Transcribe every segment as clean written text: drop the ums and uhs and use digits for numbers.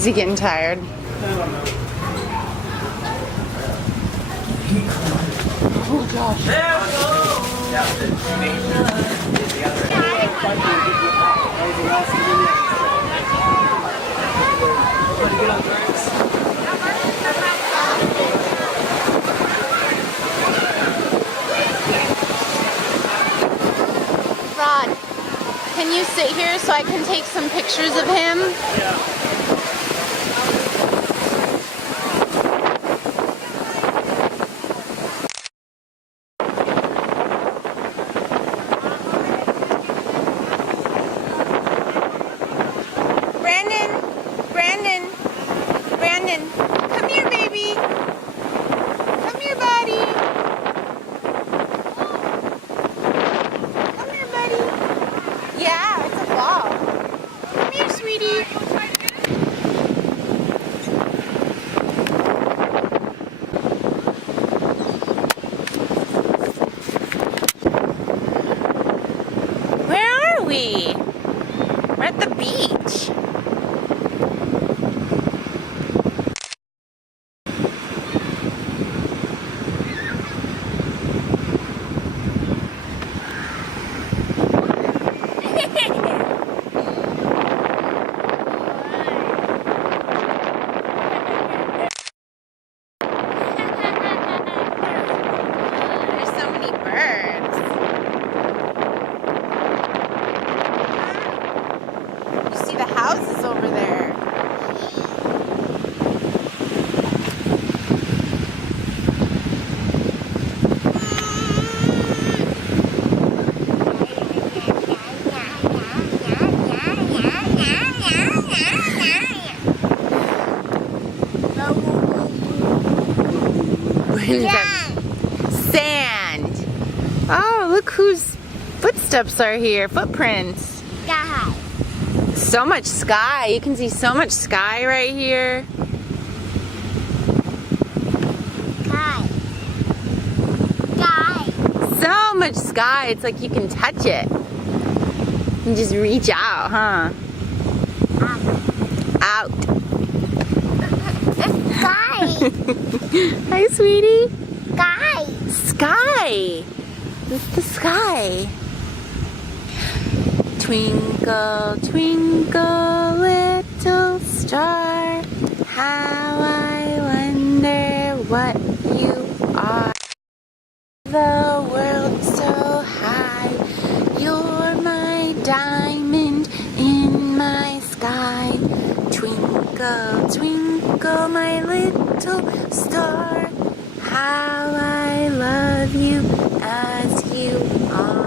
Is he getting tired? Oh gosh. Rod, can you sit here so I can take some pictures of him? Yeah. Brandon, come here, baby. Come here, buddy. Come here, buddy. Yeah, it's a ball. Come here, sweetie. Where are we? We're at the beach. Houses over there. Sand. Oh, look whose footsteps are here. Footprints. Sky. So much sky. You can see so much sky right here. Sky. Sky. So much sky. It's like you can touch it. You can just reach out, huh? Out. Sky. Hi, sweetie. Sky. Sky. This is the sky. Twinkle, twinkle, little star, how I wonder what you are. The world so high, you're my diamond in my sky. Twinkle, twinkle, my little star, how I love you as you are.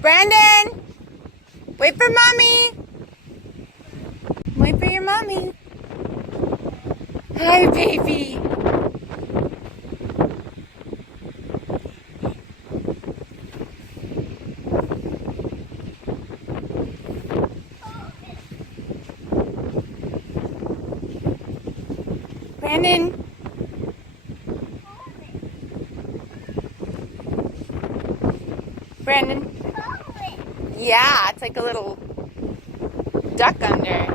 Brandon, wait for mommy. Wait for your mommy. Hi, baby. Brandon. Brandon. Yeah, it's like a little duck under.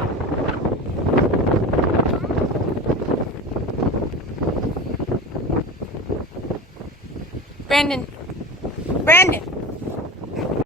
Brandon. Brandon.